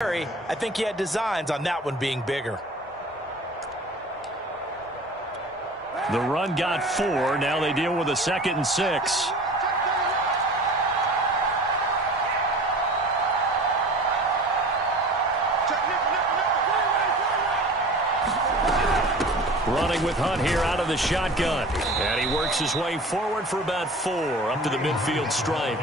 I think he had designs on that one being bigger. The run got 4. Now they deal with a 2nd and 6. Running with Hunt here out of the shotgun. And he works his way forward for about 4 up to the midfield stripe.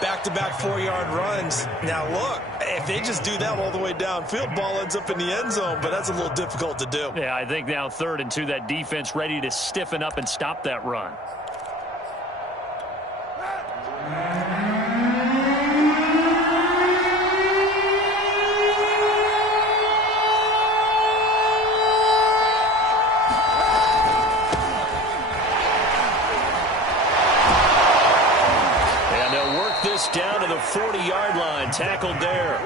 Back-to-back 4-yard runs. Now, look, if they just do that all the way downfield, ball ends up in the end zone, but that's a little difficult to do. Yeah, I think now 3rd and 2, that defense ready to stiffen up and stop that run. Down to the 40-yard line, tackled there.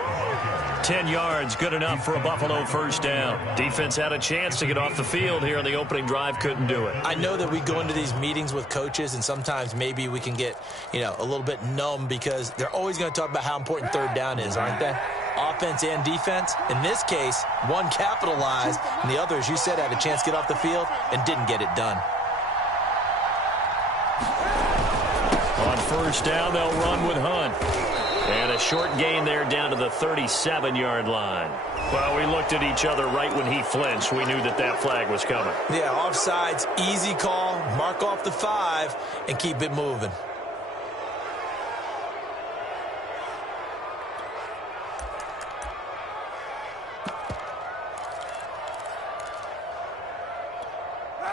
10 yards, good enough for a Buffalo first down. Defense had a chance to get off the field here on the opening drive, couldn't do it. I know that we go into these meetings with coaches, and sometimes maybe we can get, a little bit numb because they're always going to talk about how important 3rd down is, aren't they? Offense and defense. In this case, one capitalized, and the other, as you said, had a chance to get off the field and didn't get it done. On first down, they'll run with Hunt. And a short gain there down to the 37-yard line. Well, we looked at each other right when he flinched. We knew that that flag was coming. Yeah, offsides, easy call, mark off the 5, and keep it moving.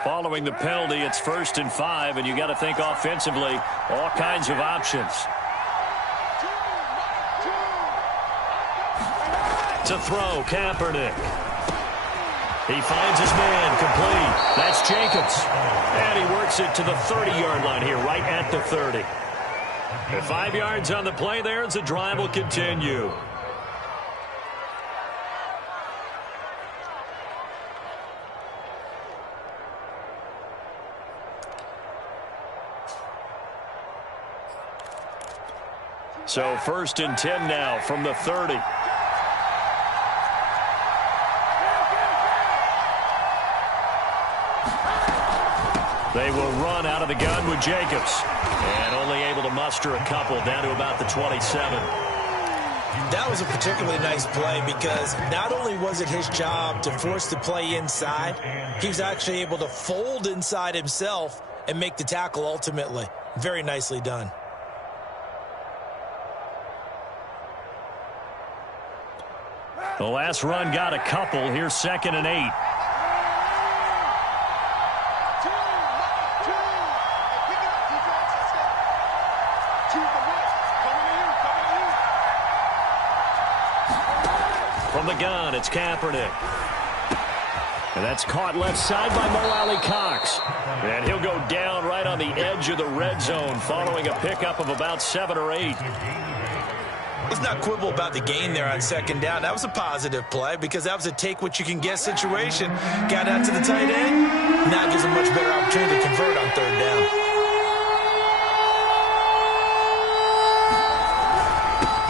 Following the penalty, it's 1st and 5, and you got to think offensively, all kinds of options. To throw, Kaepernick. He finds his man, complete. That's Jacobs. And he works it to the 30-yard line here, right at the 30. At 5 yards on the play there, as the drive will continue. So 1st and 10 now from the 30. They will run out of the gun with Jacobs. And only able to muster a couple down to about the 27. That was a particularly nice play because not only was it his job to force the play inside, he was actually able to fold inside himself and make the tackle ultimately. Very nicely done. The last run got a couple. Here's 2nd and 8. From the gun, it's Kaepernick. And that's caught left side by Mo Alley-Cox. And he'll go down right on the edge of the red zone following a pickup of about 7 or 8. Let's not quibble about the gain there on 2nd down. That was a positive play because that was a take-what-you-can-get situation. Got out to the tight end. Now gives a much better opportunity to convert on 3rd down.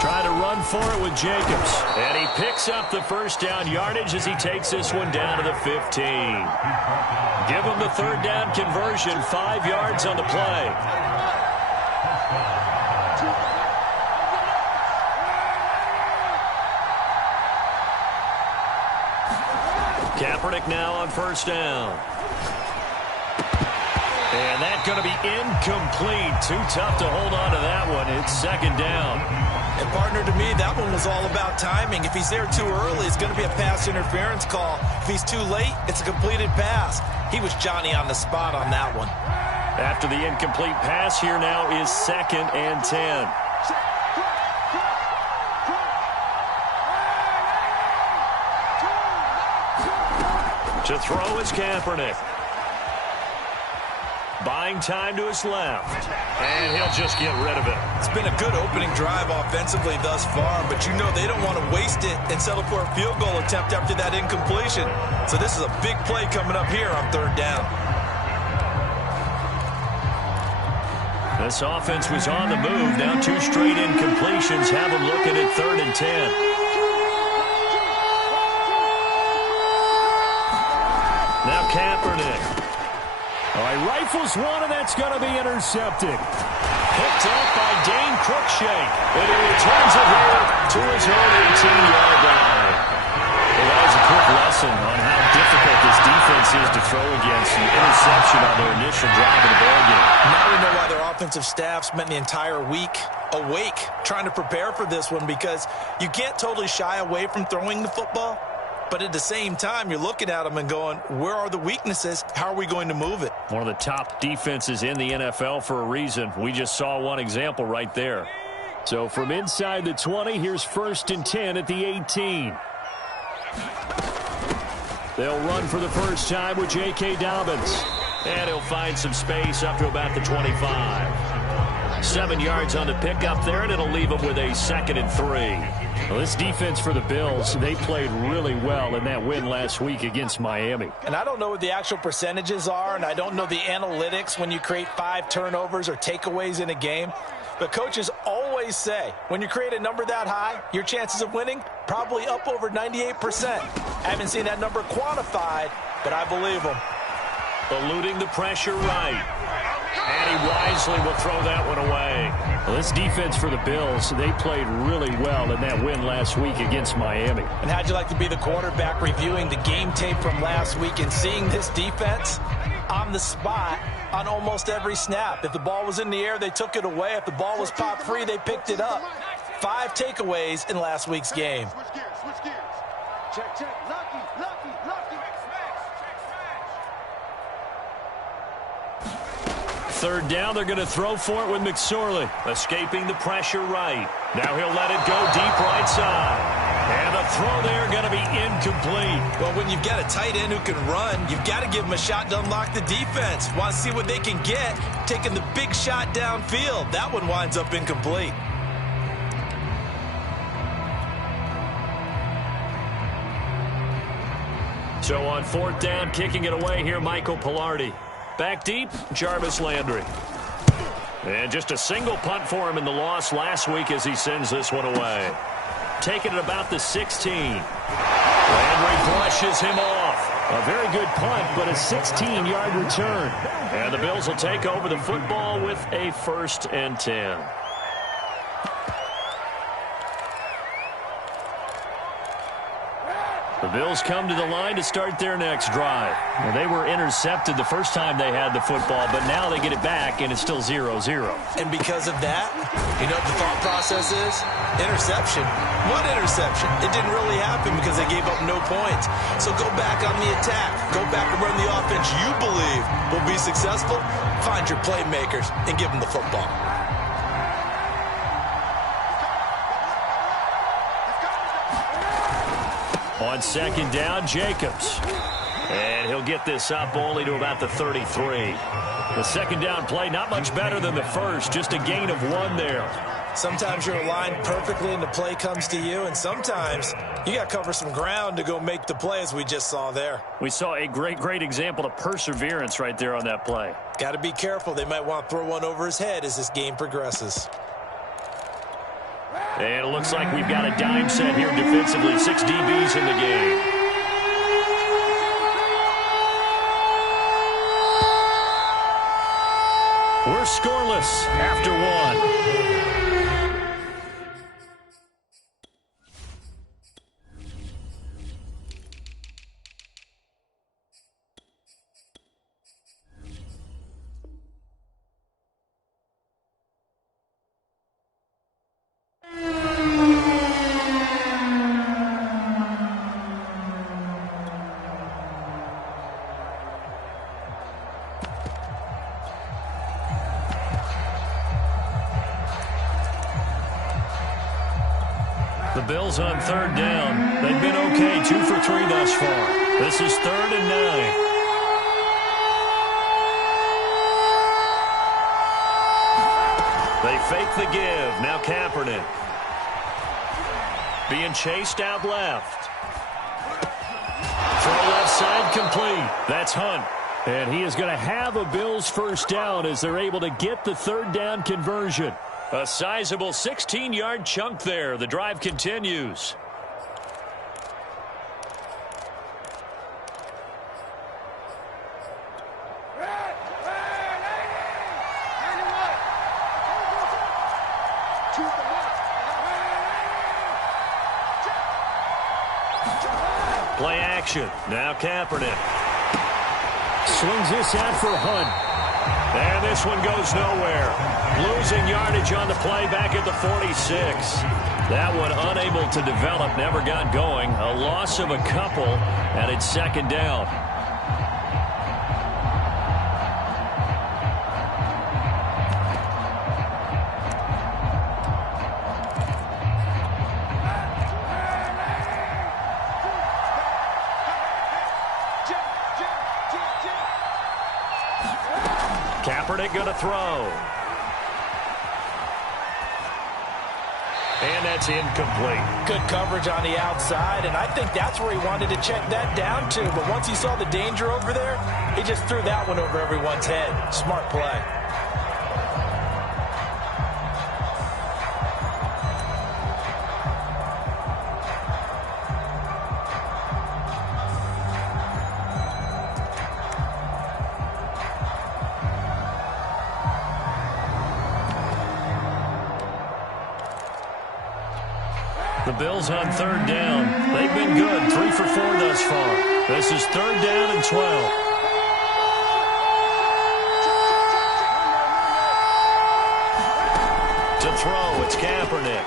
Try to run for it with Jacobs. And he picks up the first down yardage as he takes this one down to the 15. Give him the 3rd down conversion, 5 yards on the play. Kaepernick now on 1st down. And that's going to be incomplete. Too tough to hold on to that one. It's 2nd down. And partner, to me, that one was all about timing. If he's there too early, it's going to be a pass interference call. If he's too late, it's a completed pass. He was Johnny on the spot on that one. After the incomplete pass, here now is 2nd and 10. To throw is Kaepernick. Buying time to his left. And he'll just get rid of it. It's been a good opening drive offensively thus far, but you know they don't want to waste it and settle for a field goal attempt after that incompletion. So this is a big play coming up here on 3rd down. This offense was on the move. Now 2 straight incompletions have them looking at 3rd and 10. Kaepernick. All right, rifles one, and that's going to be intercepted. Picked up by Dane Cruikshank. And he returns it here to his own 18-yard line. Well, that was a quick lesson on how difficult this defense is to throw against. An interception on their initial drive of the ballgame. Now we know why their offensive staff spent the entire week awake trying to prepare for this one, because you can't totally shy away from throwing the football. But at the same time, you're looking at them and going, where are the weaknesses? How are we going to move it? One of the top defenses in the NFL for a reason. We just saw one example right there. So from inside the 20, here's 1st and 10 at the 18. They'll run for the first time with J.K. Dobbins. And he'll find some space up to about the 25. 7 yards on the pickup there, and it'll leave him with a 2nd and 3. Well, this defense for the Bills, they played really well in that win last week against Miami. And I don't know what the actual percentages are, and I don't know the analytics when you create 5 turnovers or takeaways in a game. But coaches always say, when you create a number that high, your chances of winning probably up over 98%. I haven't seen that number quantified, but I believe them. Eluding the pressure right. And he wisely will throw that one away. Well, this defense for the Bills, they played really well in that win last week against Miami. And how'd you like to be the quarterback reviewing the game tape from last week and seeing this defense on the spot on almost every snap? If the ball was in the air, they took it away. If the ball was popped free, they picked it up. 5 takeaways in last week's game. Switch gears. Check. Lucky. 3rd down, they're going to throw for it with McSorley. Escaping the pressure right. Now he'll let it go deep right side. And the throw there going to be incomplete. Well, when you've got a tight end who can run, you've got to give him a shot to unlock the defense. Want to see what they can get, taking the big shot downfield. That one winds up incomplete. So on 4th down, kicking it away here, Michael Pilardi. Back deep, Jarvis Landry. And just a single punt for him in the loss last week as he sends this one away. Taking it about the 16. Landry brushes him off. A very good punt, but a 16-yard return. And the Bills will take over the football with a 1st and 10. The Bills come to the line to start their next drive. Well, they were intercepted the first time they had the football, but now they get it back, and it's still 0-0. And because of that, you know what the thought process is? Interception. What interception? It didn't really happen because they gave up no points. So go back on the attack. Go back and run the offense you believe will be successful. Find your playmakers and give them the football. On 2nd down, Jacobs. And he'll get this up only to about the 33. The 2nd down play, not much better than the first, just a gain of 1 there. Sometimes you're aligned perfectly and the play comes to you, and sometimes you got to cover some ground to go make the play, as we just saw there. We saw a great example of perseverance right there on that play. Got to be careful. They might want to throw one over his head as this game progresses. And it looks like we've got a dime set here defensively. 6 DBs in the game. We're scoreless after 1. The Bills on 3rd down. They've been okay, 2 for 3 thus far. This is 3rd and 9. They fake the give. Now Kaepernick. Being chased out left. Throw left side complete. That's Hunt. And he is going to have a Bills 1st down as they're able to get the 3rd down conversion. A sizable 16-yard chunk there. The drive continues. Play action. Now Kaepernick. Swings this out for Hunt. And this one goes nowhere. Losing yardage on the play back at the 46. That one unable to develop, never got going. A loss of a couple, and it's second down. Kaepernick going to throw. And that's incomplete. Good coverage on the outside, and I think that's where he wanted to check that down to. But once he saw the danger over there, he just threw that one over everyone's head. Smart play. The Bills on third down. They've been good. 3 for 4 thus far. This is third down and 12. To throw, it's Kaepernick.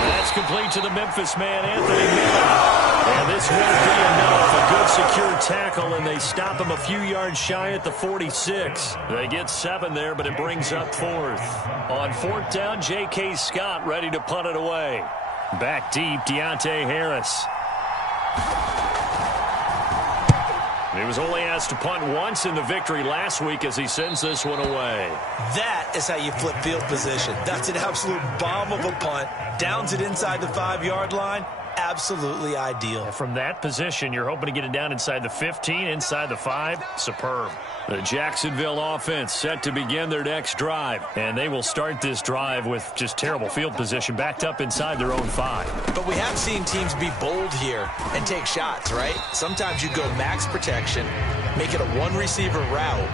That's complete to the Memphis man, Anthony Miller. And this won't be enough. A good secure tackle, and they stop him a few yards shy at the 46. They get 7 there, but it brings up 4th. On 4th down, J.K. Scott ready to punt it away. Back deep, Deontay Harris. He was only asked to punt once in the victory last week as he sends this one away. That is how you flip field position. That's an absolute bomb of a punt. Downs it inside the 5-yard line. Absolutely ideal. From that position, you're hoping to get it down inside the 15, inside the 5. Superb. The Jacksonville offense set to begin their next drive. And they will start this drive with just terrible field position, backed up inside their own 5. But we have seen teams be bold here and take shots, right? Sometimes you go max protection, make it a one-receiver route,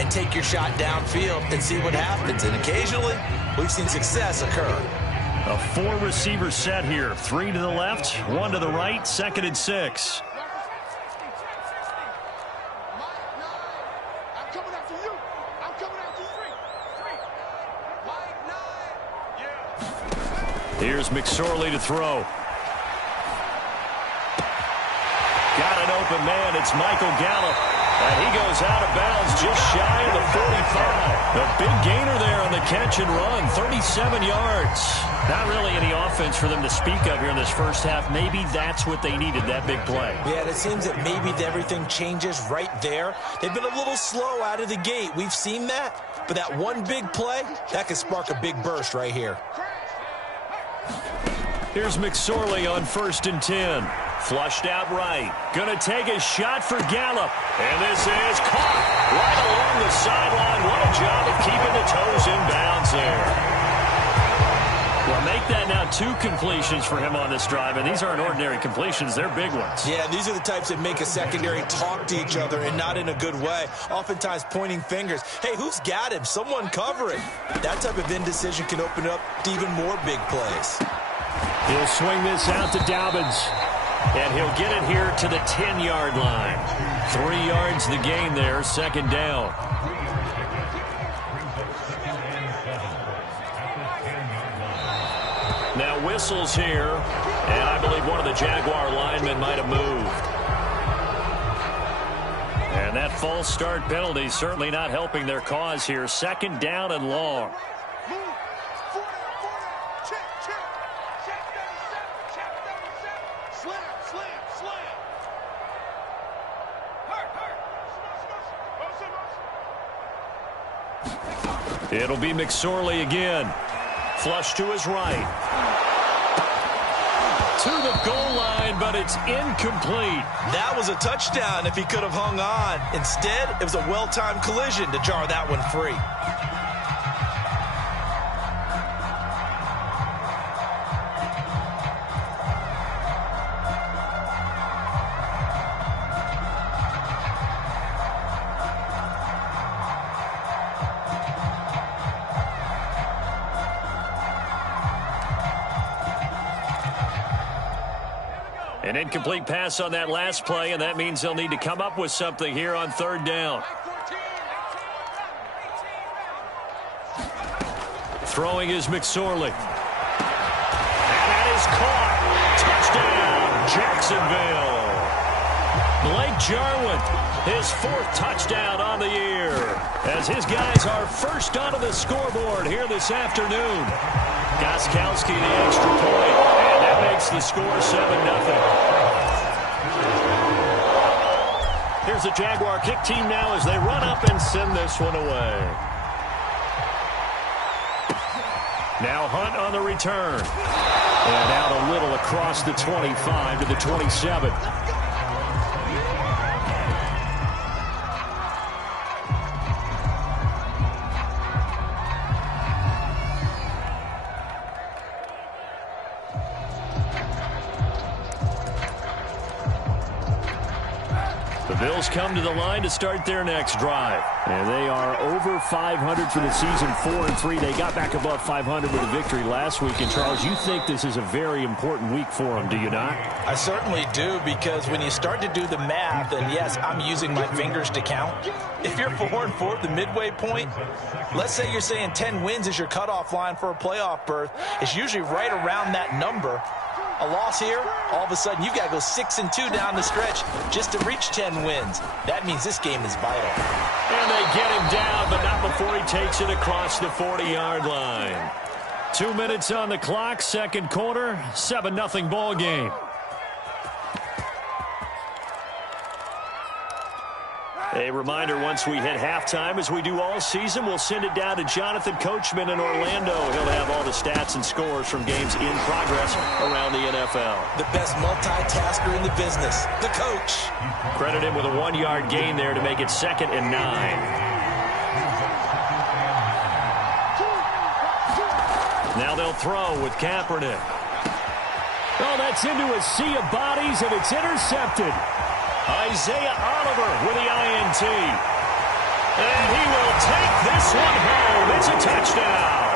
and take your shot downfield and see what happens. And occasionally, we've seen success occur. A 4-receiver set here. 3 to the left, 1 to the right, 2nd and 6. Here's McSorley to throw. Got an open man. It's Michael Gallup. And he goes out of bounds just shy of the 45. The big gainer there on the catch and run. 37 yards. Not really any offense for them to speak of here in this first half. Maybe that's what they needed, that big play. Yeah, and it seems that maybe everything changes right there. They've been a little slow out of the gate. We've seen that. But that one big play, that could spark a big burst right here. Here's McSorley on 1st and 10. Flushed out right. Gonna take a shot for Gallup. And this is caught right along the sideline. What a job of keeping the toes in bounds there. Well, make that now 2 completions for him on this drive. And these aren't ordinary completions. They're big ones. Yeah, these are the types that make a secondary talk to each other and not in a good way. Oftentimes pointing fingers. Hey, who's got him? Someone cover it. That type of indecision can open up to even more big plays. He'll swing this out to Dobbins. And he'll get it here to the 10-yard line. 3 yards the gain there, 2nd down. Now whistles here, and I believe one of the Jaguar linemen might have moved. And that false start penalty certainly not helping their cause here. 2nd down and long. It'll be McSorley again. Flush to his right. To the goal line, but it's incomplete. That was a touchdown if he could have hung on. Instead, it was a well-timed collision to jar that one free. An incomplete pass on that last play, and that means they'll need to come up with something here on third down. Throwing is McSorley. And that is caught. Touchdown, Jacksonville. Blake Jarwin, his 4th touchdown on the year, as his guys are first onto the scoreboard here this afternoon. Gostkowski the extra point, and that makes the score 7-0. Here's the Jaguar kick team now as they run up and send this one away. Now Hunt on the return. And out a little across the 25 to the 27. The Bills come to the line to start their next drive. And they are over 500 for the season, 4-3. They got back above 500 with a victory last week. And, Charles, you think this is a very important week for them, do you not? I certainly do, because when you start to do the math, and yes, I'm using my fingers to count. If you're 4-4 at the midway point, let's say you're saying 10 wins is your cutoff line for a playoff berth. It's usually right around that number. A loss here, all of a sudden you've got to go 6-2 down the stretch just to reach 10 wins. That means this game is vital. And they get him down, but not before he takes it across the 40-yard line. 2 minutes on the clock, second quarter, 7-0 ball game. A reminder, once we hit halftime, as we do all season, we'll send it down to Jonathan Coachman in Orlando. He'll have all the stats and scores from games in progress around the NFL. The best multitasker in the business, the coach. Credit him with a 1-yard gain there to make it 2nd and 9. Now they'll throw with Kaepernick. Oh, that's into a sea of bodies, and it's intercepted. Isaiah Oliver with the INT. And he will take this one home. It's a touchdown.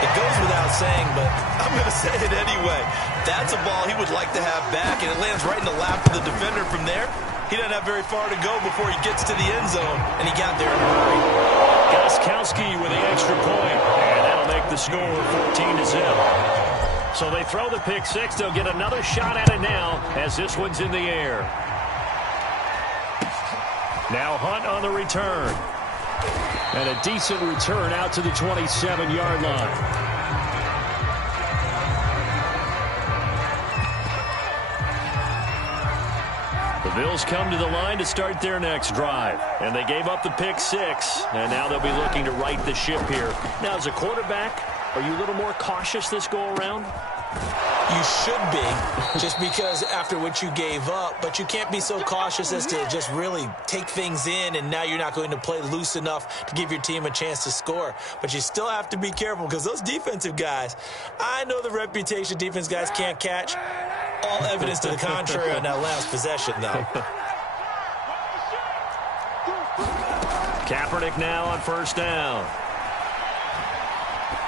It goes without saying, but I'm going to say it anyway. That's a ball he would like to have back, and it lands right in the lap of the defender from there. He doesn't have very far to go before he gets to the end zone, and he got there in a hurry. Gostkowski with the extra point, and that'll make the score 14-0. So they throw the pick six. They'll get another shot at it now as this one's in the air. Now Hunt on the return. And a decent return out to the 27-yard line. The Bills come to the line to start their next drive. And they gave up the pick six. And now they'll be looking to right the ship here. Now, as a quarterback, are you a little more cautious this go-around? You should be, just because after what you gave up, but you can't be so cautious as to just really take things in, and now you're not going to play loose enough to give your team a chance to score. But you still have to be careful, because those defensive guys, I know the reputation defense guys can't catch. All evidence to the contrary on that last possession, though. Kaepernick now on first down.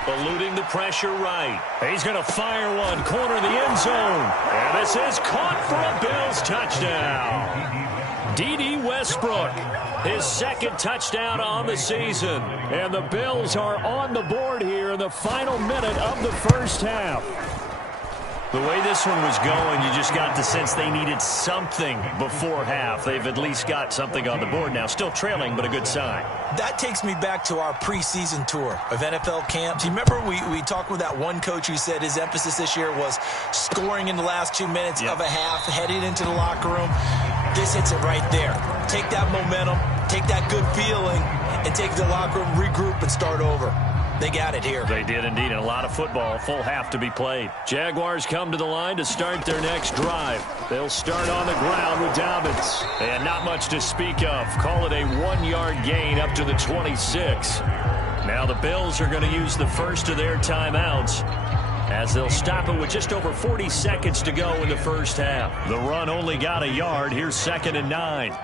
Eluding the pressure right. He's going to fire one, corner the end zone. And this is caught for a Bills touchdown. D.D. Westbrook, his second touchdown on the season. And the Bills are on the board here in the final minute of the first half. The way this one was going, you just got the sense they needed something before half. They've at least got something on the board now. Still trailing, but a good sign. That takes me back to our preseason tour of NFL camps. You remember we talked with that one coach who said his emphasis this year was scoring in the last 2 minutes of a half, heading into the locker room. This hits it right there. Take that momentum, take that good feeling, and take the locker room, regroup, and start over. They got it here. They did indeed, and a lot of football, full half to be played. Jaguars come to the line to start their next drive. They'll start on the ground with Dobbins. And not much to speak of. Call it a 1-yard gain up to the 26. Now the Bills are going to use the first of their timeouts as they'll stop it with just over 40 seconds to go in the first half. The run only got a yard. Here's 2nd and 9.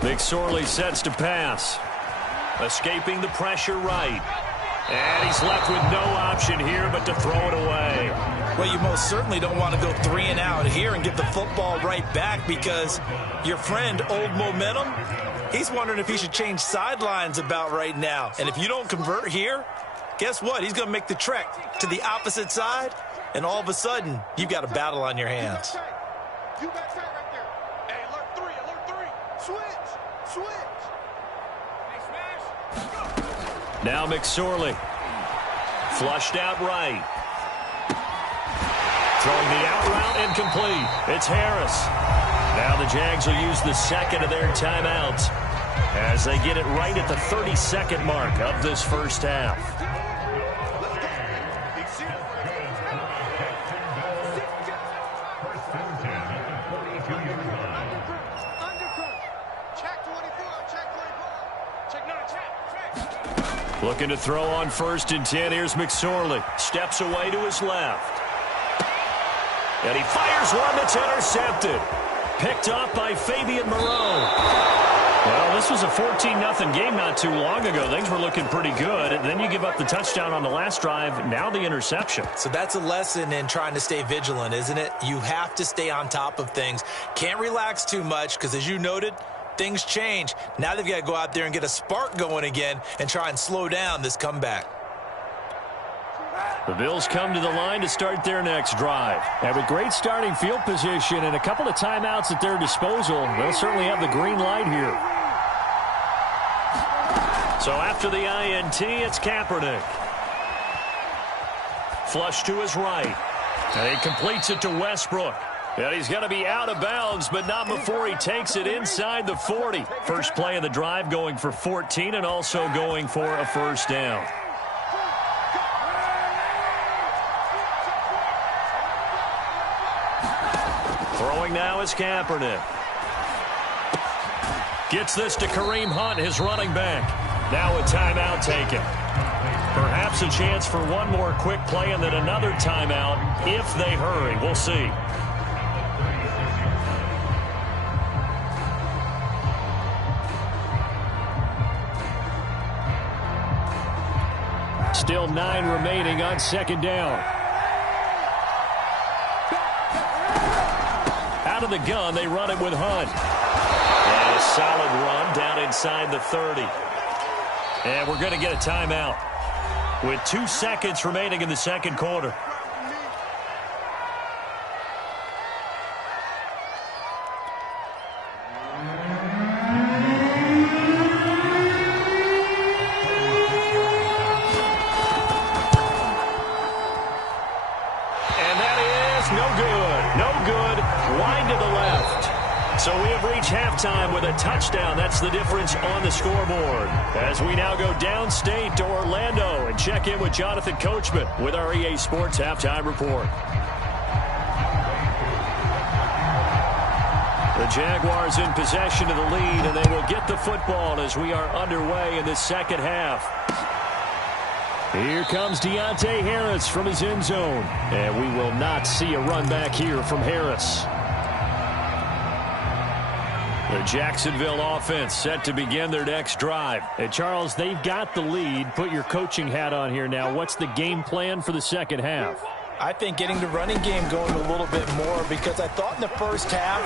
McSorley sets to pass. Escaping the pressure right. And he's left with no option here but to throw it away. Well, you most certainly don't want to go 3 and out here and give the football right back because your friend, Old Momentum, he's wondering if he should change sidelines about right now. And if you don't convert here, guess what? He's going to make the trek to the opposite side, and all of a sudden, you've got a battle on your hands. You got tight right there. Hey, alert 3, alert 3. Switch. Hey, smash. Now McSorley. Flushed out right. Throwing the out route incomplete. It's Harris. Now the Jags will use the second of their timeouts as they get it right at the 30-second mark of this first half. Looking to throw on 1st and 10. Here's McSorley. Steps away to his left. And he fires one that's intercepted. Picked up by Fabian Moreau. Well, this was a 14-0 game not too long ago. Things were looking pretty good. And then you give up the touchdown on the last drive. Now the interception. So that's a lesson in trying to stay vigilant, isn't it? You have to stay on top of things. Can't relax too much because, as you noted, things change. Now they've got to go out there and get a spark going again and try and slow down this comeback. The Bills come to the line to start their next drive. And with great starting field position and a couple of timeouts at their disposal, they'll certainly have the green light here. So after the INT, it's Kaepernick. Flush to his right. And he completes it to Westbrook. And he's going to be out of bounds, but not before he takes it inside the 40. First play of the drive going for 14 and also going for a first down. Throwing now is Kaepernick. Gets this to Kareem Hunt, his running back. Now a timeout taken. Perhaps a chance for one more quick play and then another timeout if they hurry. We'll see. Still 9 remaining on 2nd down. Out of the gun, they run it with Hunt. And a solid run down inside the 30. And we're going to get a timeout with 2 seconds remaining in the second quarter. So we have reached halftime with a touchdown. That's the difference on the scoreboard. As we now go downstate to Orlando and check in with Jonathan Coachman with our EA Sports Halftime Report. The Jaguars in possession of the lead, and they will get the football as we are underway in the second half. Here comes Deontay Harris from his end zone. And we will not see a run back here from Harris. The Jacksonville offense set to begin their next drive. And Charles, they've got the lead. Put your coaching hat on here now. What's the game plan for the second half? I think getting the running game going a little bit more because I thought in the first half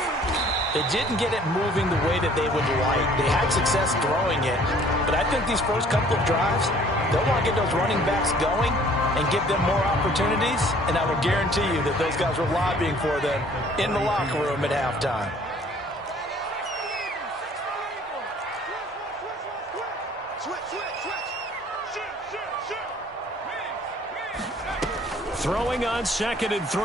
they didn't get it moving the way that they would like. They had success throwing it. But I think these first couple of drives, they'll want to get those running backs going and give them more opportunities. And I will guarantee you that those guys were lobbying for them in the locker room at halftime. Throwing on 2nd and 3.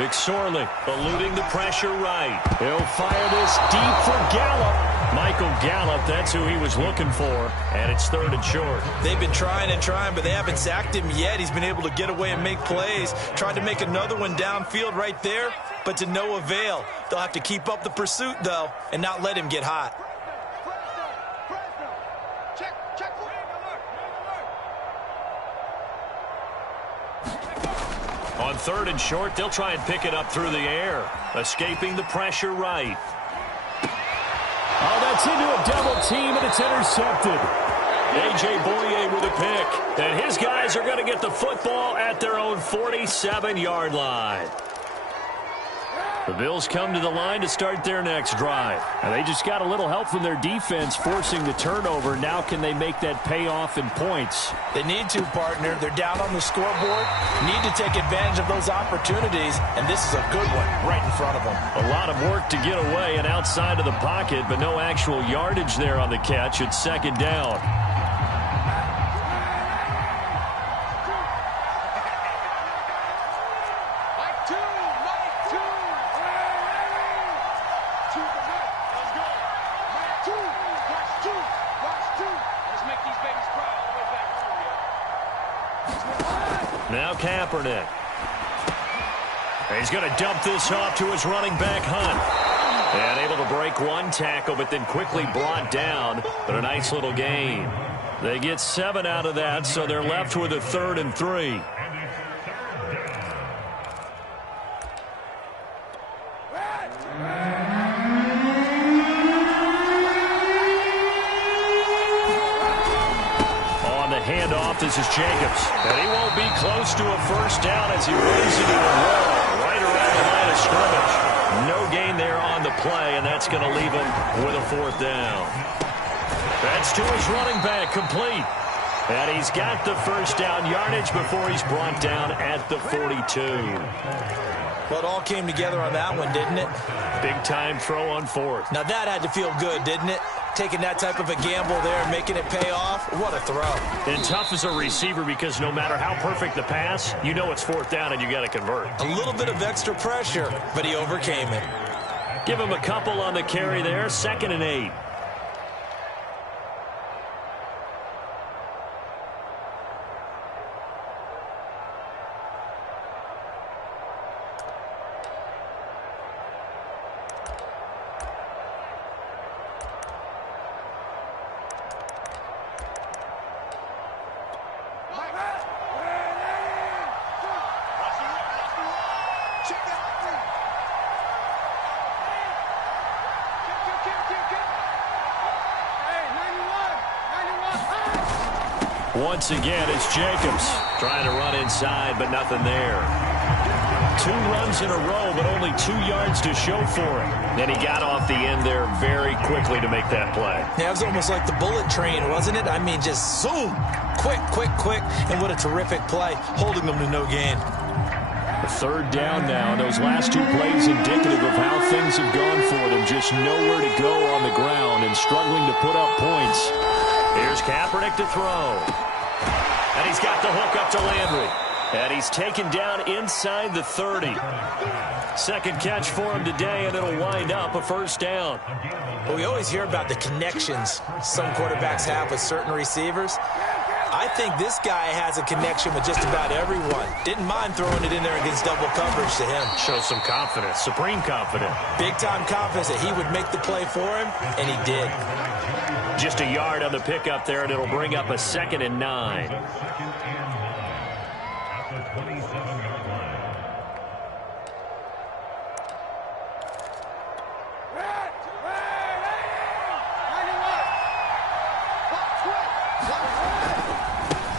McSorley eluding the pressure right. He'll fire this deep for Gallup. Michael Gallup, that's who he was looking for. And it's 3rd and short. They've been trying and trying, but they haven't sacked him yet. He's been able to get away and make plays. Tried to make another one downfield right there, but to no avail. They'll have to keep up the pursuit, though, and not let him get hot. On 3rd and short, they'll try and pick it up through the air. Escaping the pressure right. Gets into a double team, and it's intercepted. A.J. Boye with a pick. And his guys are going to get the football at their own 47-yard line. The Bills come to the line to start their next drive. And they just got a little help from their defense forcing the turnover. Now can they make that pay off in points? They need to, partner. They're down on the scoreboard. Need to take advantage of those opportunities, and this is a good one right in front of them. A lot of work to get away and outside of the pocket, but no actual yardage there on the catch. It's second down. Now Kaepernick. He's going to dump this off to his running back, Hunt. And able to break one tackle, but then quickly brought down. But a nice little gain. They get 7 out of that, so they're left with a 3rd and 3. Handoff, this is Jacobs. And he won't be close to a first down as he runs into a wall right around the line of scrimmage. No gain there on the play, and that's going to leave him with a 4th down. That's to his running back, complete. And he's got the first down yardage before he's brought down at the 42. Well, it all came together on that one, didn't it? Big-time throw on 4th. Now that had to feel good, didn't it? Taking that type of a gamble there and making it pay off. What a throw. And tough as a receiver because no matter how perfect the pass, you know it's 4th down and you got to convert. A little bit of extra pressure, but he overcame it. Give him a couple on the carry there. 2nd and 8. Once again, it's Jacobs trying to run inside, but nothing there. 2 runs in a row, but only 2 yards to show for it. Then he got off the end there very quickly to make that play. Yeah, it was almost like the bullet train, wasn't it? I mean, just zoom. Quick, quick, quick. And what a terrific play, holding them to no gain. The 3rd down now. Those last 2 plays indicative of how things have gone for them. Just nowhere to go on the ground and struggling to put up points. Here's Kaepernick to throw. And he's got the hook up to Landry. And he's taken down inside the 30. Second catch for him today, and it'll wind up a first down. Well, we always hear about the connections some quarterbacks have with certain receivers. I think this guy has a connection with just about everyone. Didn't mind throwing it in there against double coverage to him. Shows some confidence, supreme confidence. Big-time confidence that he would make the play for him, and he did. Just a yard on the pickup there, and it'll bring up a 2nd and 9.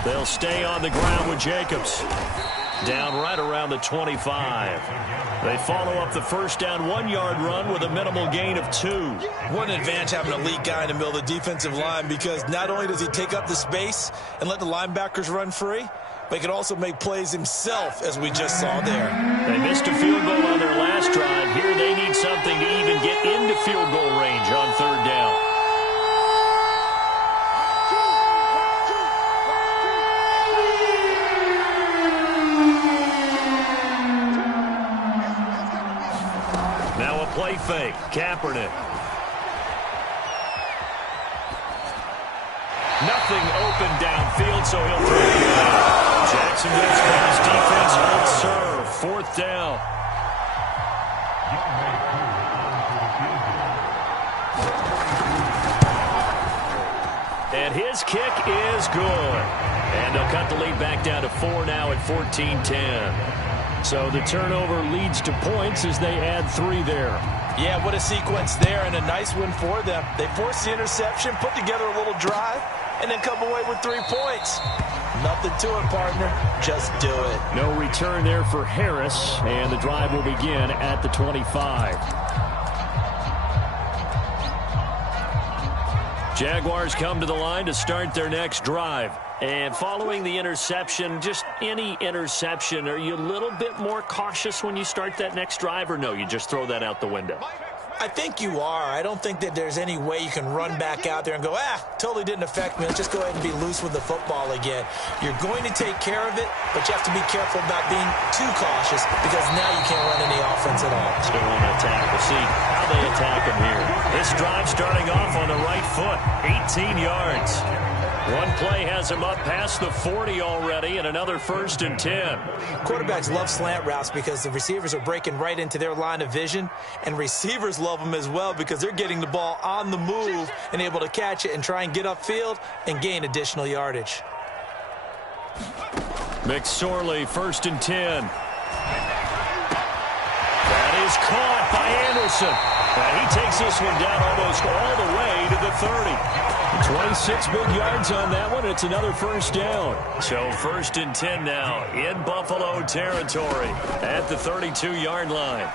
They'll stay on the ground with Jacobs. Down right around the 25. They follow up the first down 1-yard run with a minimal gain of 2. What an advantage having an elite guy in the middle of the defensive line, because not only does he take up the space and let the linebackers run free, but he can also make plays himself, as we just saw there. They missed a field goal on their last drive. Here they need something to even get into field goal range on 3rd down. Play fake. Kaepernick. Nothing open downfield, so he'll throw it away. Jacksonville's pass defense holds serve. 4th down. And his kick is good. And they'll cut the lead back down to 4 now at 14-10. So the turnover leads to points as they add 3 there. Yeah, what a sequence there, and a nice win for them. They forced the interception, put together a little drive, and then come away with 3 points. Nothing to it, partner. Just do it. No return there for Harris, and the drive will begin at the 25. Jaguars come to the line to start their next drive. And following the interception, just any interception, are you a little bit more cautious when you start that next drive, or no, you just throw that out the window? I think you are. I don't think that there's any way you can run back out there and go, totally didn't affect me. Let's just go ahead and be loose with the football again. You're going to take care of it, but you have to be careful about being too cautious because now you can't run any offense at all. Still want to attack. We'll see how they attack him here. This drive starting off on the right foot, 18 yards. One play has him up past the 40 already, and another 1st and 10. Quarterbacks love slant routes because the receivers are breaking right into their line of vision, and receivers love them as well because they're getting the ball on the move and able to catch it and try and get upfield and gain additional yardage. McSorley, 1st and 10. That is caught by Anderson. And he takes this one down almost all the way to the 30. 26 big yards on that one. It's another 1st down. So 1st and 10 now in Buffalo territory at the 32-yard line.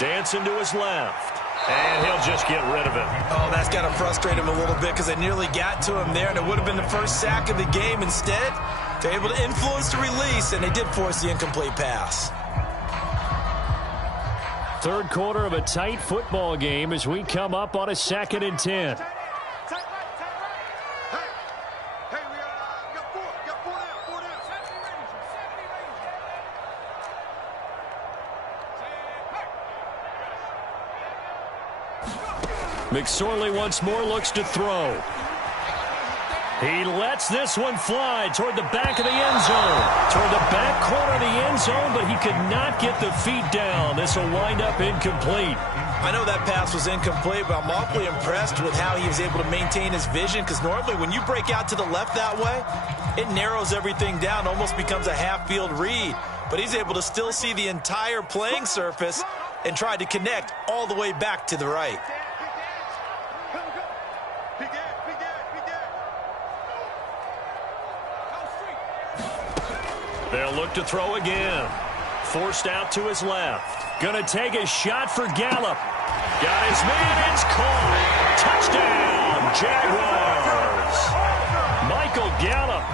Dancing to his left. And he'll just get rid of it. Oh, that's got to frustrate him a little bit because they nearly got to him there, and it would have been the first sack of the game. Instead, they're able to influence the release, and they did force the incomplete pass. Third quarter of a tight football game as we come up on a 2nd and 10. McSorley once more looks to throw. He lets this one fly toward the back of the end zone. Toward the back corner of the end zone, but he could not get the feet down. This will wind up incomplete. I know that pass was incomplete, but I'm awfully impressed with how he was able to maintain his vision, because normally when you break out to the left that way, it narrows everything down, almost becomes a half-field read. But he's able to still see the entire playing surface and try to connect all the way back to the right. They'll look to throw again. Forced out to his left. Gonna take a shot for Gallup. Got his man. It's caught. Touchdown, Jaguars. Michael Gallup,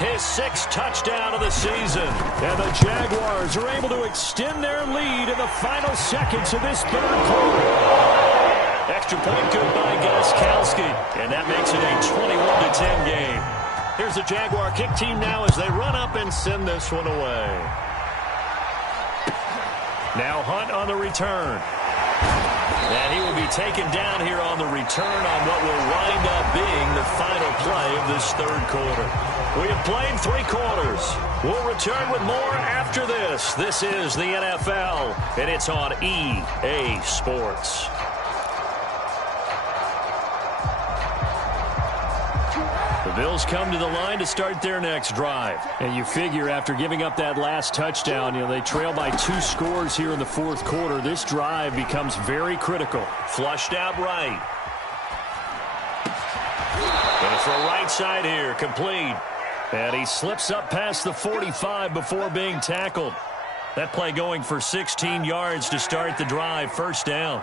his 6th touchdown of the season. And the Jaguars are able to extend their lead in the final seconds of this 3rd quarter. Extra point good by Gostkowski. And that makes it a 21-10 game. Here's the Jaguar kick team now as they run up and send this one away. Now Hunt on the return. And he will be taken down here on the return on what will wind up being the final play of this 3rd quarter. We have played 3 quarters. We'll return with more after this. This is the NFL, and it's on EA Sports. The Bills come to the line to start their next drive. And you figure after giving up that last touchdown, they trail by 2 scores here in the 4th quarter. This drive becomes very critical. Flushed out right. Gonna throw right side here, complete. And he slips up past the 45 before being tackled. That play going for 16 yards to start the drive, 1st down.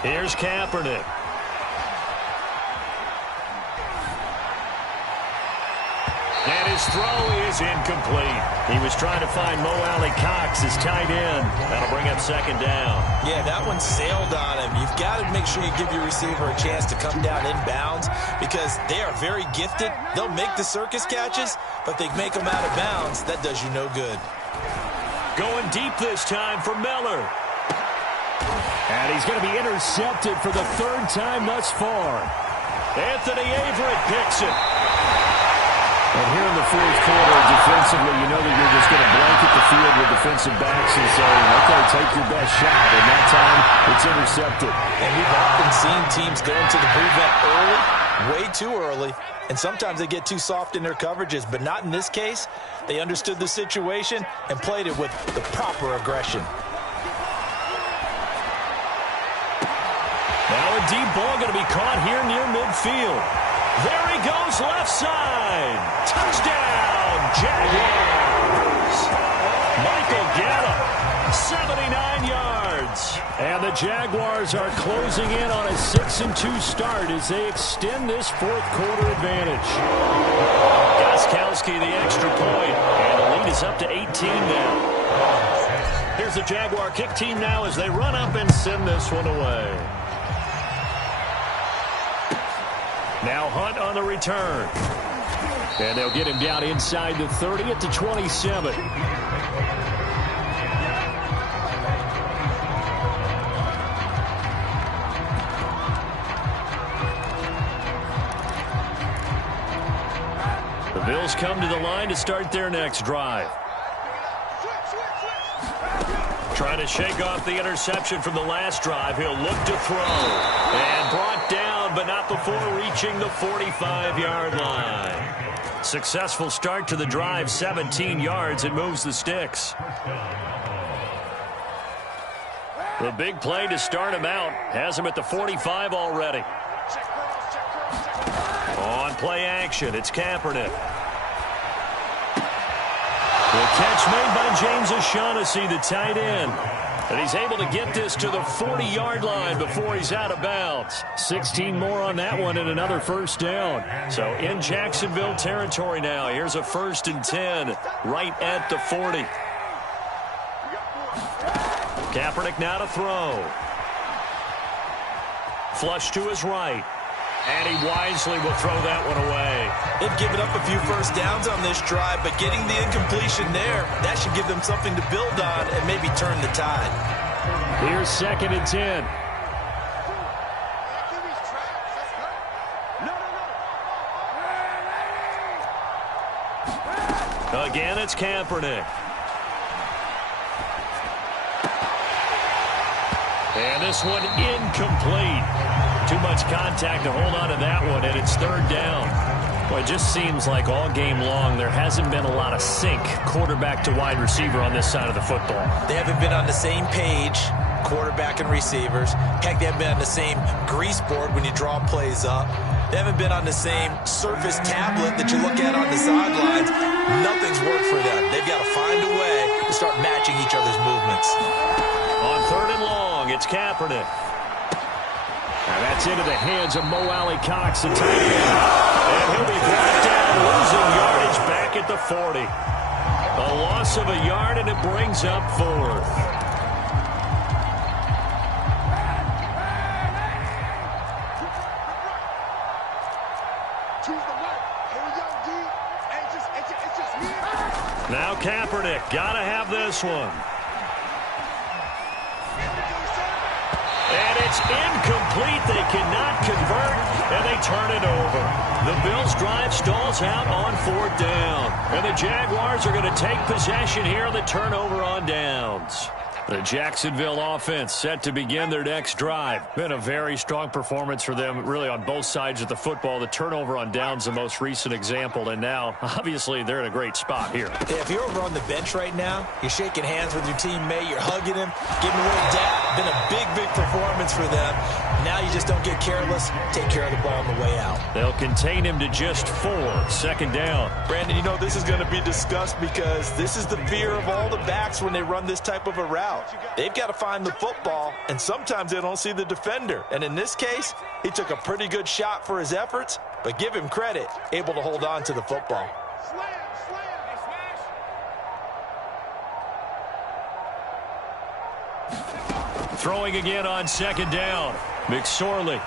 Here's Kaepernick. And his throw is incomplete. He was trying to find Mo Alley-Cox, his tight end. That'll bring up 2nd down. Yeah, that one sailed on him. You've got to make sure you give your receiver a chance to come down inbounds because they are very gifted. They'll make the circus catches, but they make them out of bounds. That does you no good. Going deep this time for Miller. And he's going to be intercepted for the 3rd time thus far. Anthony Averett picks it. And here in the fourth quarter, defensively, you know that you're just going to blanket the field with defensive backs and say, okay, take your best shot. And that time, it's intercepted. And we've often seen teams go into the prevent early, way too early, and sometimes they get too soft in their coverages, but not in this case. They understood the situation and played it with the proper aggression. Now a deep ball going to be caught here near midfield. There he goes, left side. Touchdown, Jaguars. Michael Gallup, 79 yards. And the Jaguars are closing in on a 6-2 start as they extend this fourth quarter advantage. Gostkowski the extra point, and the lead is up to 18 now. Here's the Jaguar kick team now as they run up and send this one away. Now Hunt on the return. And they'll get him down inside the 30 at the 27. The Bills come to the line to start their next drive. Trying to shake off the interception from the last drive. He'll look to throw. And brought down, but not before reaching the 45-yard line. Successful start to the drive, 17 yards, and moves the sticks. The big play to start him out has him at the 45 already. On play action, it's Kaepernick. The catch made by James O'Shaughnessy, the tight end. And he's able to get this to the 40-yard line before he's out of bounds. 16 more on that one and another first down. So in Jacksonville territory now. Here's a 1st and 10 right at the 40. Kaepernick now to throw. Flush to his right. And he wisely will throw that one away. They've given up a few first downs on this drive, but getting the incompletion there, that should give them something to build on and maybe turn the tide. Here's 2nd and 10. Again, it's Kaepernick. And this one incomplete. Too much contact to hold on to that one, and it's 3rd down. Well, it just seems like all game long there hasn't been a lot of sync quarterback to wide receiver on this side of the football. They haven't been on the same page, quarterback and receivers. Heck, they haven't been on the same grease board when you draw plays up. They haven't been on the same surface tablet that you look at on the sidelines. Nothing's worked for them. They've got to find a way to start matching each other's movements. On 3rd and long, it's Kaepernick. And that's into the hands of Mo Alley-Cox, the tight end. And he'll be brought down, losing yardage back at the 40. A loss of a yard, and it brings up 4th. Now Kaepernick, gotta have this one. And it's incomplete. They cannot convert, and they turn it over. The Bills' drive stalls out on 4th down. And the Jaguars are going to take possession here on the turnover on downs. The Jacksonville offense set to begin their next drive. Been a very strong performance for them, really, on both sides of the football. The turnover on downs, the most recent example, and now, obviously, they're in a great spot here. Yeah, if you're over on the bench right now, you're shaking hands with your teammate, you're hugging him, giving him a little dap. Been a big, big performance for them. Now you just don't get careless. Take care of the ball on the way out. They'll contain him to just 4. 2nd down. Brandon, you know this is going to be discussed because this is the fear of all the backs when they run this type of a route. They've got to find the football, and sometimes they don't see the defender. And in this case, he took a pretty good shot for his efforts, but give him credit, able to hold on to the football. Throwing again on 2nd down. McSorley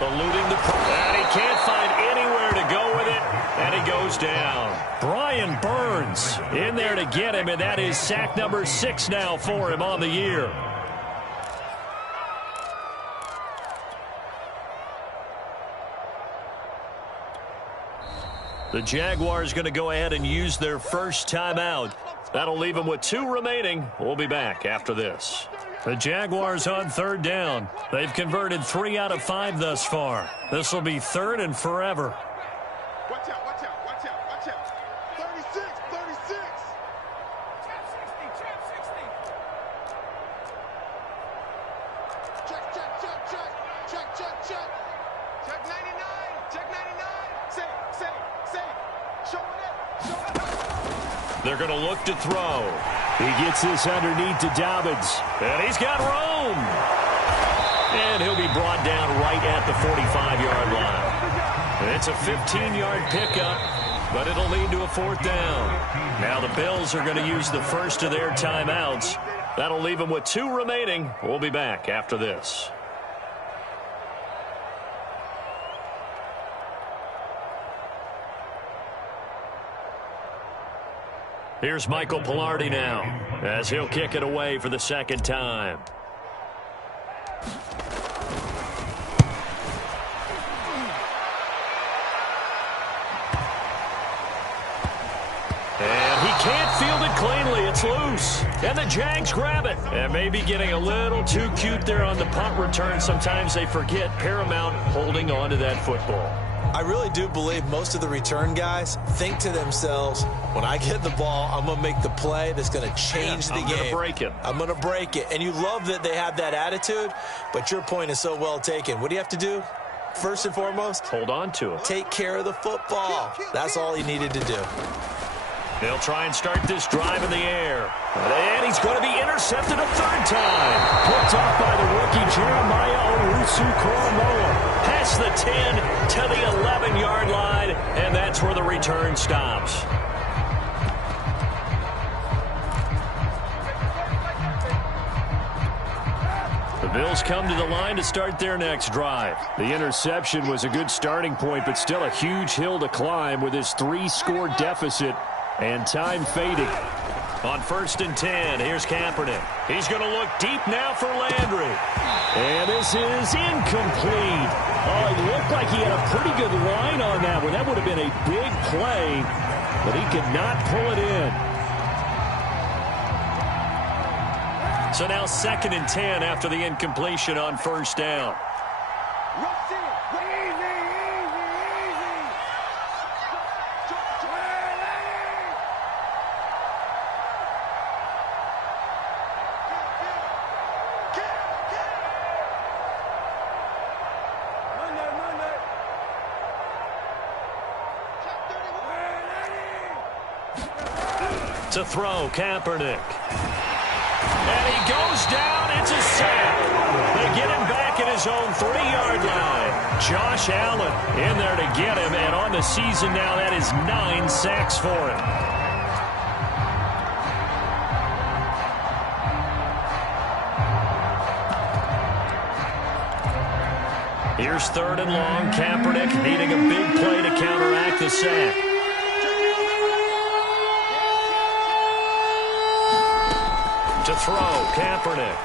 eluding the... And he can't find anywhere to go with it, and he goes down. Brian Burns in there to get him, and that is sack number 6 now for him on the year. The Jaguars going to go ahead and use their first timeout. That'll leave them with 2 remaining. We'll be back after this. The Jaguars on 3rd down. They've converted 3 out of 5 thus far. This will be 3rd and forever. Watch out, watch out, watch out, watch out. 36, 36. Trap 60, trap 60. Check, check, check, check. Check, check, check. Check 99, check 99. Say. Show it up. They're going to look to throw. He gets this underneath to Dobbins. And he's got room. And he'll be brought down right at the 45-yard line. It's a 15-yard pickup, but it'll lead to a 4th down. Now the Bills are going to use the first of their timeouts. That'll leave them with 2 remaining. We'll be back after this. Here's Michael Pilardi now, as he'll kick it away for the 2nd time. And he can't field it cleanly. It's loose. And the Jags grab it. And maybe getting a little too cute there on the punt return. Sometimes they forget paramount holding on to that football. I really do believe most of the return guys think to themselves, when I get the ball, I'm going to make the play that's going to change the game. I'm going to break it. I'm going to break it. And you love that they have that attitude, but your point is so well taken. What do you have to do? First and foremost, hold on to it. Take care of the football. That's all he needed to do. They'll try and start this drive in the air. And he's going to be intercepted a 3rd time. Picked off by the rookie Jeremiah Owusu-Koramoah. Past the 10 to the 11-yard line, and that's where the return stops. The Bills come to the line to start their next drive. The interception was a good starting point, but still a huge hill to climb with his 3-score deficit and time fading. On 1st and 10, here's Kaepernick. He's going to look deep now for Landry. And this is incomplete. Oh, it looked like he had a pretty good line on that one. That would have been a big play, but he could not pull it in. So now 2nd and 10 after the incompletion on 1st down. To throw, Kaepernick. And he goes down. It's a sack. They get him back at his own 3-yard line. Josh Allen in there to get him. And on the season now, that is 9 sacks for him. Here's 3rd and long. Kaepernick needing a big play to counteract the sack. To throw, Kaepernick.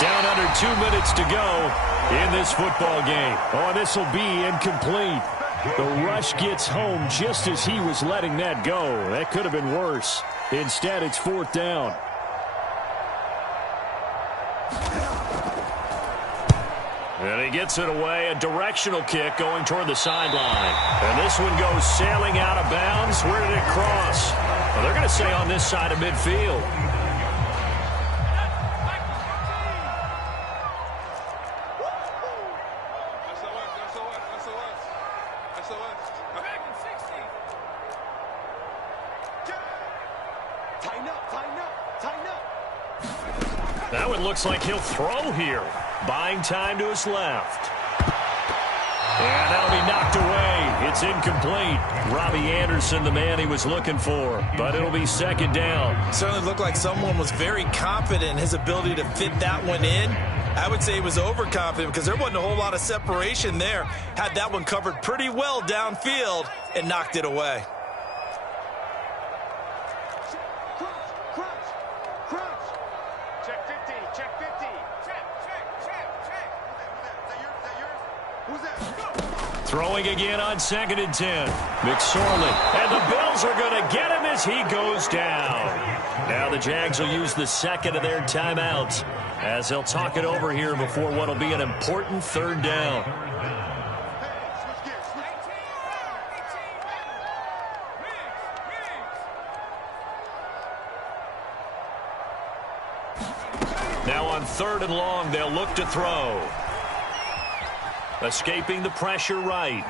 Down under 2 minutes to go in this football game. Oh, this will be incomplete. The rush gets home just as he was letting that go. That could have been worse. Instead, it's 4th down. And he gets it away. A directional kick going toward the sideline. And this one goes sailing out of bounds. Where did it cross? Well, they're going to say on this side of midfield. That one looks like he'll throw here. Buying time to his left. And that'll be knocked away. It's incomplete. Robbie Anderson, the man he was looking for. But it'll be 2nd down. Certainly looked like someone was very confident in his ability to fit that one in. I would say he was overconfident because there wasn't a whole lot of separation there. Had that one covered pretty well downfield and knocked it away. Throwing again on 2nd and 10. McSorley. And the Bills are going to get him as he goes down. Now the Jags will use the second of their timeouts as they'll talk it over here before what will be an important 3rd down. Now on 3rd and long, they'll look to throw. Escaping the pressure right.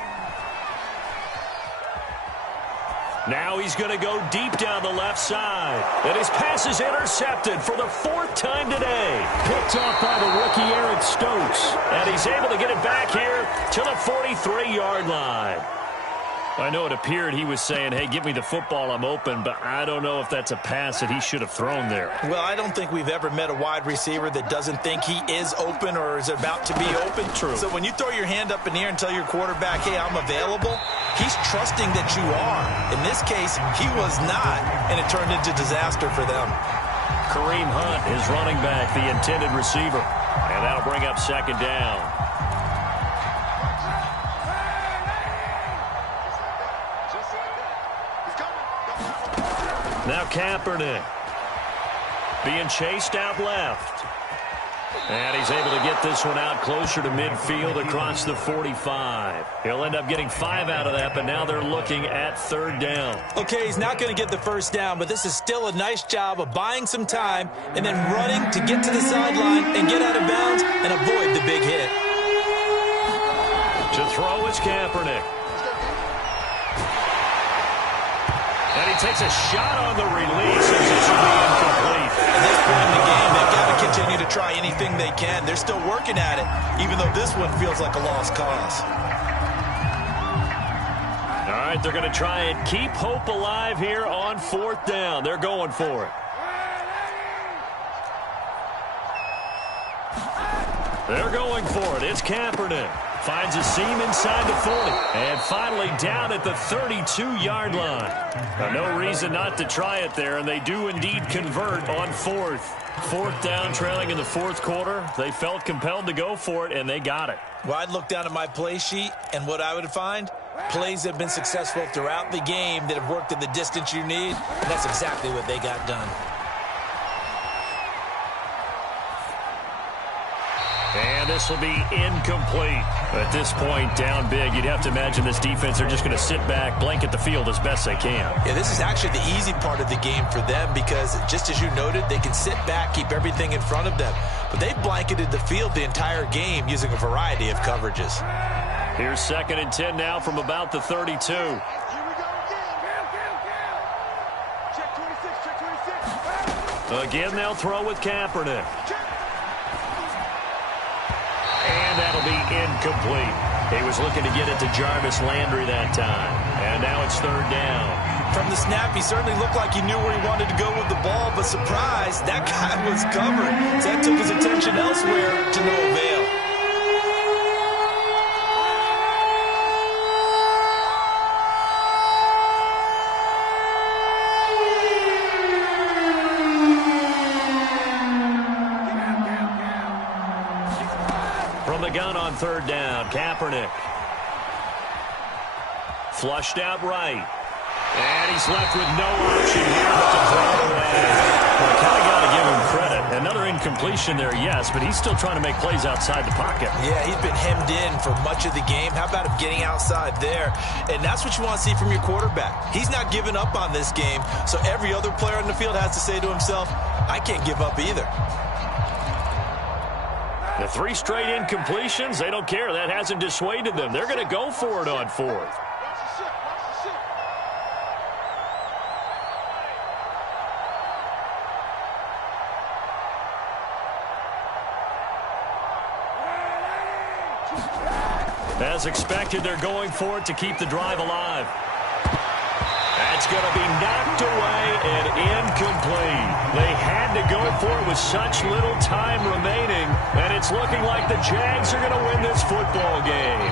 Now he's going to go deep down the left side. And his pass is intercepted for the 4th time today. Picked off by the rookie Aaron Stokes. And he's able to get it back here to the 43-yard line. I know it appeared he was saying, hey, give me the football, I'm open, but I don't know if that's a pass that he should have thrown there. Well, I don't think we've ever met a wide receiver that doesn't think he is open or is about to be open. True. So when you throw your hand up in the air and tell your quarterback, hey, I'm available, he's trusting that you are. In this case, he was not, and it turned into disaster for them. Kareem Hunt is running back, the intended receiver, and that'll bring up 2nd down. Now Kaepernick being chased out left. And he's able to get this one out closer to midfield across the 45. He'll end up getting 5 out of that, but now they're looking at 3rd down. Okay, he's not going to get the 1st down, but this is still a nice job of buying some time and then running to get to the sideline and get out of bounds and avoid the big hit. To throw is Kaepernick. And he takes a shot on the release as it should be incomplete. At this point in the game, they've got to continue to try anything they can. They're still working at it, even though this one feels like a lost cause. All right, they're going to try and keep hope alive here on 4th down. They're going for it. They're going for it. It's Kaepernick. Finds a seam inside the 40. And finally down at the 32-yard line. Now, no reason not to try it there, and they do indeed convert on 4th. 4th down, trailing in the 4th quarter. They felt compelled to go for it, and they got it. Well, I'd look down at my play sheet, and what I would find, plays that have been successful throughout the game that have worked in the distance you need, and that's exactly what they got done. And this will be incomplete. At this point, down big, you'd have to imagine this defense are just going to sit back, blanket the field as best they can. Yeah, this is actually the easy part of the game for them because, just as you noted, they can sit back, keep everything in front of them. But they've blanketed the field the entire game using a variety of coverages. Here's 2nd and 10 now from about the 32. Here we go again. Check 26, check 26. Again, they'll throw with Kaepernick. And that'll be incomplete. He was looking to get it to Jarvis Landry that time. And now it's 3rd down. From the snap, he certainly looked like he knew where he wanted to go with the ball, but surprise, that guy was covered. So that took his attention elsewhere to no avail. From the gun on 3rd down, Kaepernick. Flushed out right. And he's left with no option here but to throw it away. Well, I kind of got to give him credit. Another incompletion there, yes, but he's still trying to make plays outside the pocket. Yeah, he's been hemmed in for much of the game. How about him getting outside there? And that's what you want to see from your quarterback. He's not giving up on this game, so every other player on the field has to say to himself, I can't give up either. The 3 straight incompletions, they don't care. That hasn't dissuaded them. They're going to go for it on 4th. As expected, they're going for it to keep the drive alive. That's going to be knocked away and incomplete. They had to go for it with such little time remaining, and it's looking like the Jags are going to win this football game.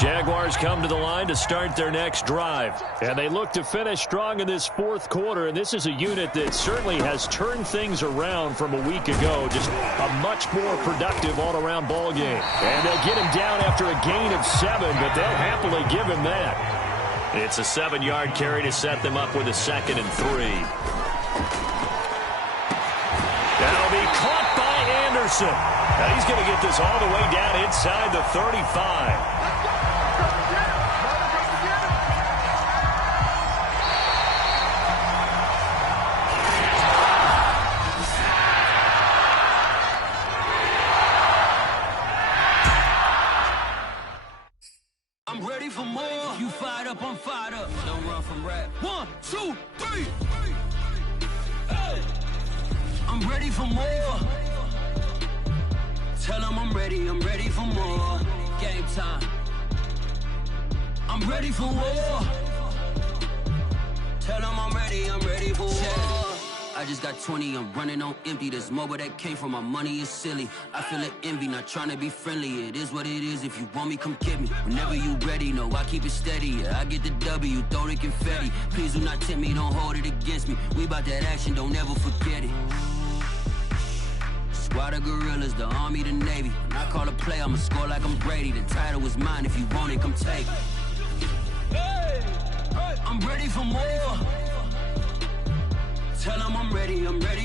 Jaguars come to the line to start their next drive. And they look to finish strong in this fourth quarter. And this is a unit that certainly has turned things around from a week ago. Just a much more productive all-around ball game. And they'll get him down after a gain of 7, but they'll happily give him that. It's a 7-yard carry to set them up with a 2nd and 3. That'll be caught by Anderson. Now he's going to get this all the way down inside the 35. I'm ready for more. If you fired up, I'm fired up. Don't run from rap. 1, 2, 3. Hey. I'm ready for more. Tell them I'm ready for more. Game time. I'm ready for war. Tell them I'm ready for war. I just got 20, I'm running on empty. This mobile that came from my money is silly. I feel it envy, not trying to be friendly. It is what it is, if you want me, come get me. Whenever you ready, no, I keep it steady. Yeah, I get the W, throw the confetti. Please do not tempt me, don't hold it against me. We about that action, don't ever forget it. Squad of gorillas, the army, the navy. When I call a play, I'ma score like I'm Brady. The title is mine, if you want it, come take it. I'm ready for more. Tell them I'm ready